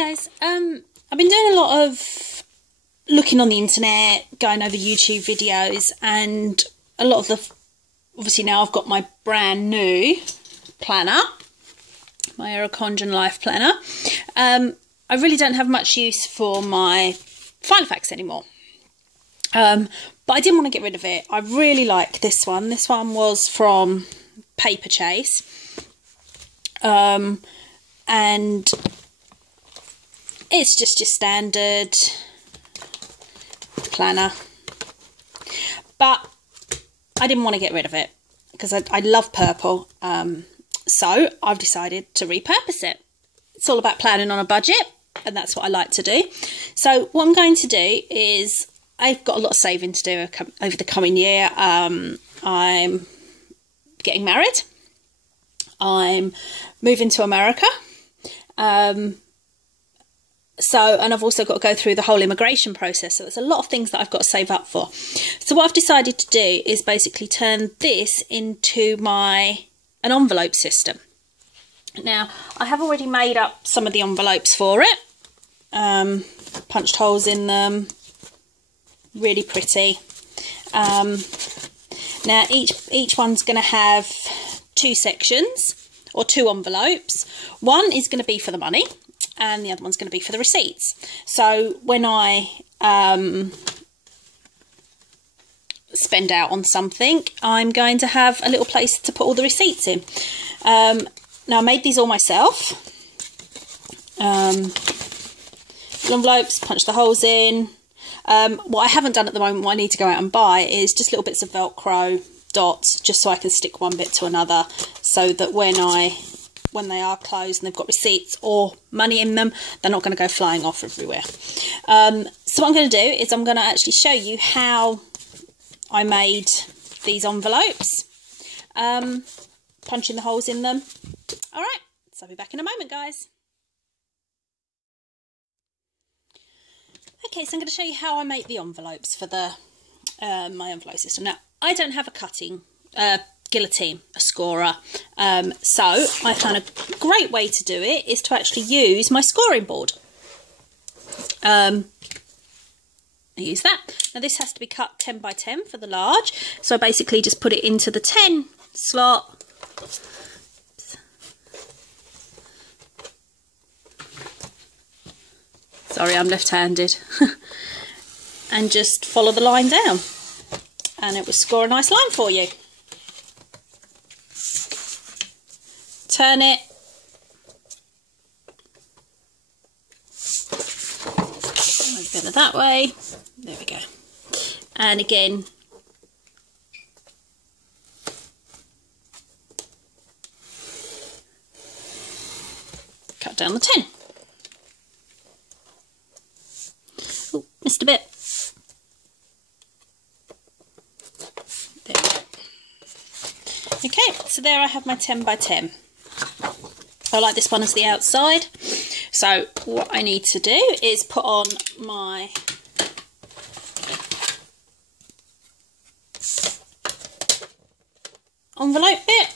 Guys, I've been doing a lot of looking on the internet, going over YouTube videos, and a lot of the, obviously now I've got my brand new planner, my Condren Life Planner. I really don't have much use for my file facts anymore, but I didn't want to get rid of it. I really like this one. This one was from Paper Chase, and it's just your standard planner, but I didn't want to get rid of it because I love purple, so I've decided to repurpose it. It's all about planning on a budget, and that's what I like to do. So what I'm going to do is, I've got a lot of saving to do over the coming year. I'm getting married, I'm moving to America, and I've also got to go through the whole immigration process. So there's a lot of things that I've got to save up for. So what I've decided to do is basically turn this into an envelope system. Now, I have already made up some of the envelopes for it. Punched holes in them. Really pretty. Now, each one's going to have two sections, or two envelopes. One is going to be for the money, and the other one's going to be for the receipts. So when I spend out on something, I'm going to have a little place to put all the receipts in. Now, I made these all myself. Envelopes, punch the holes in. What I haven't done at the moment, what I need to go out and buy, is just little bits of Velcro dots, just so I can stick one bit to another, so that when they are closed and they've got receipts or money in them, they're not going to go flying off everywhere. So what I'm going to do is I'm going to actually show you how I made these envelopes, punching the holes in them. All right, so I'll be back in a moment, guys. Okay, so I'm going to show you how I make the envelopes for my envelope system. Now, I don't have a cutting guillotine, a scorer, so I found a great way to do it is to actually use my scoring board. I use that. Now, this has to be cut 10 by 10 for the large, so I basically just put it into the 10 slot. Sorry, I'm left-handed. And just follow the line down, and it will score a nice line for you. Turn it. Go that way. There we go. And again, cut down the 10. Oh, missed a bit. There we go. Okay, so there I have my 10 by 10. I like this one as the outside. So what I need to do is put on my envelope bit.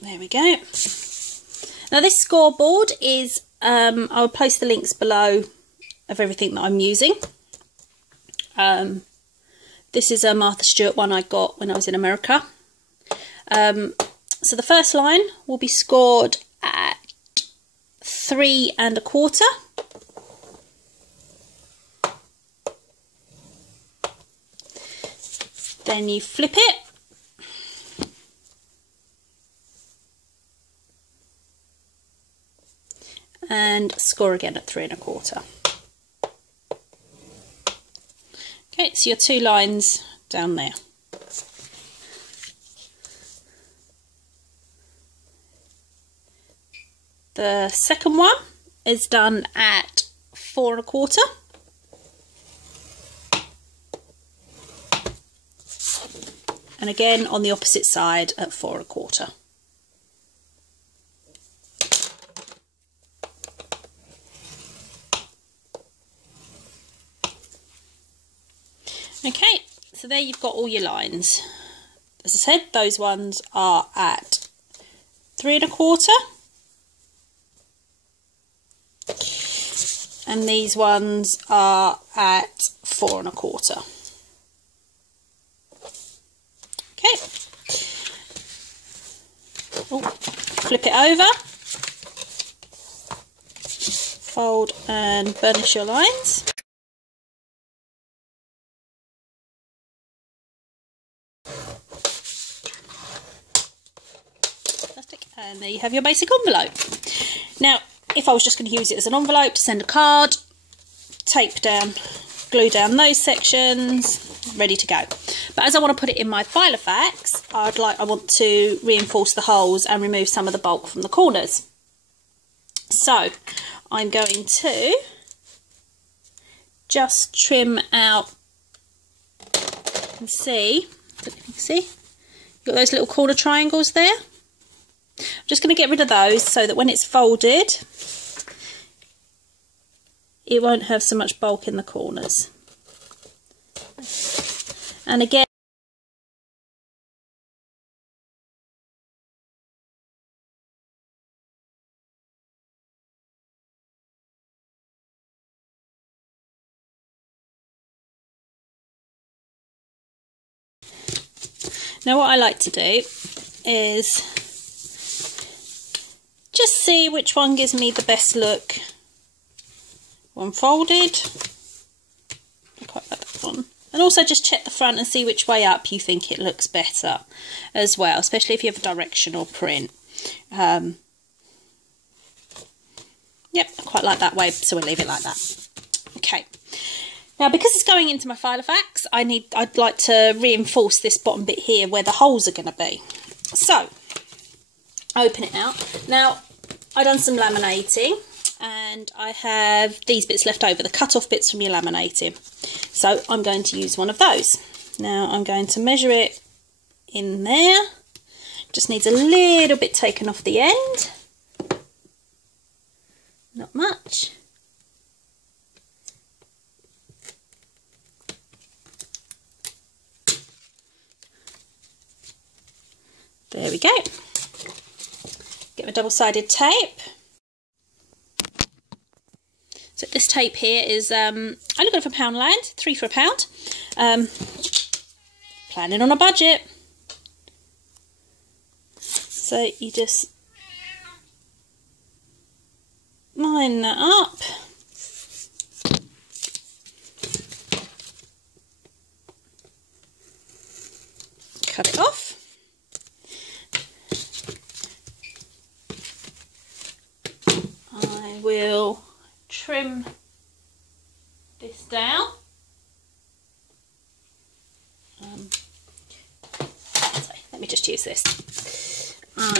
There we go. Now, this scoreboard is, I'll post the links below of everything that I'm using. This is a Martha Stewart one I got when I was in America. So the first line will be scored at 3 1/4. Then you flip it. And score again at 3 1/4. Okay, so your two lines down there. The second one is done at 4 1/4. And again on the opposite side at 4 1/4. Okay, so there you've got all your lines. As I said, those ones are at 3 1/4. and these ones are at 4 1/4. Okay. Oh, flip it over, fold and burnish your lines. And there you have your basic envelope. Now, if I was just going to use it as an envelope to send a card, tape down, glue down those sections, ready to go. But as I want to put it in my Filofax, I want to reinforce the holes and remove some of the bulk from the corners. So I'm going to just trim out, and see, I don't know if you can see, you've got those little corner triangles there. I'm just going to get rid of those so that when it's folded, it won't have so much bulk in the corners. And again, now what I like to do is just see which one gives me the best look when folded. I quite like that one. And also just check the front and see which way up you think it looks better as well, especially if you have a directional print. Yep, I quite like that way, so we'll leave it like that. Okay. Now, because it's going into my Filofax, I'd like to reinforce this bottom bit here where the holes are going to be. So, open it out. Now, I've done some laminating and I have these bits left over, the cut-off bits from your laminating. So I'm going to use one of those. Now I'm going to measure it in there. Just needs a little bit taken off the end. Not much. There we go. Get my double-sided tape. So this tape here is, I look at it for Poundland, 3 for £1. Planning on a budget. So you just line that up. Cut it off. I will trim this down. So let me just use this. I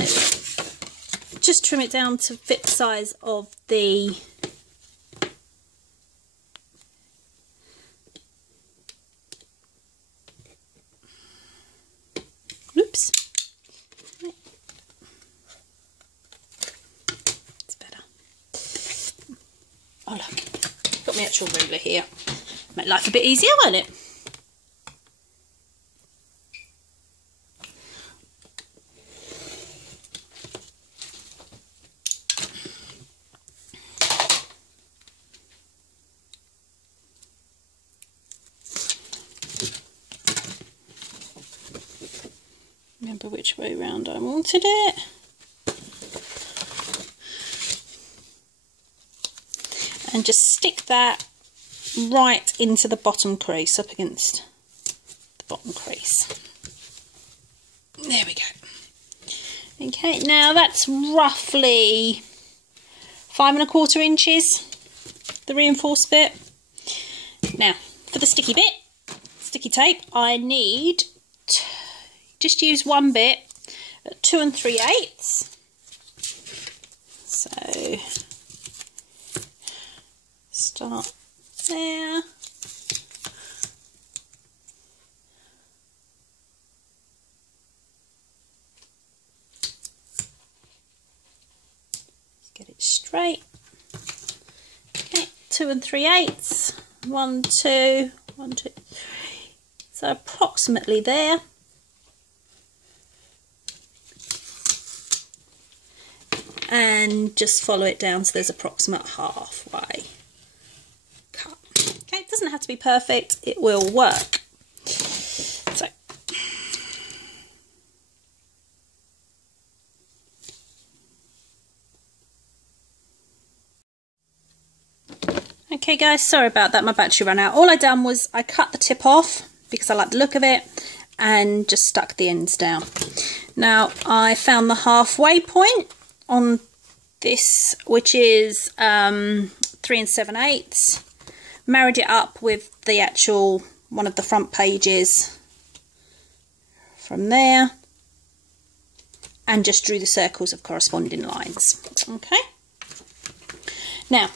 will just trim it down to fit the size of the oops. Oh look, got my actual ruler here. Make life a bit easier, won't it? Remember which way round I wanted it. And just stick that right into the bottom crease, up against the bottom crease. There we go. Okay, now that's roughly 5 1/4 inches, the reinforced bit. Now, for the sticky bit, sticky tape, I need to just use one bit at 2 3/8. So start there. Let's get it straight. Okay, 2 3/8. 1 2 1 2 3. So approximately there. And just follow it down so there's approximate halfway. have to be perfect, it will work. So okay guys, sorry about that, my battery ran out. All I done was I cut the tip off because I like the look of it and just stuck the ends down. Now I found the halfway point on this, which is 3 7/8, married it up with the actual one of the front pages from there, and just drew the circles of corresponding lines. Okay, now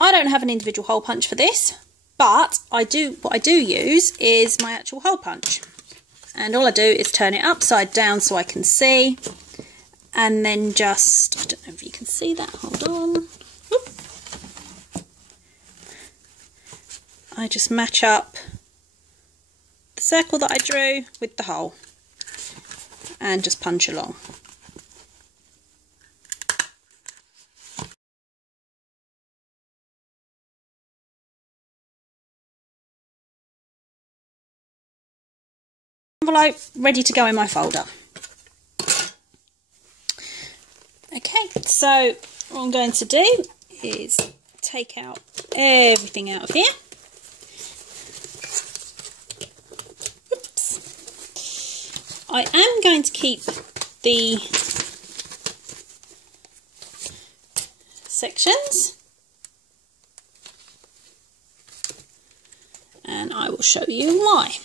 I don't have an individual hole punch for this, but what I do use is my actual hole punch, and all I do is turn it upside down so I can see, and then just, I don't know if you can see that, hold on. Whoop. I just match up the circle that I drew with the hole and just punch along. Envelope ready to go in my folder. Okay, so what I'm going to do is take out everything out of here. Oops. I am going to keep the sections, and I will show you why.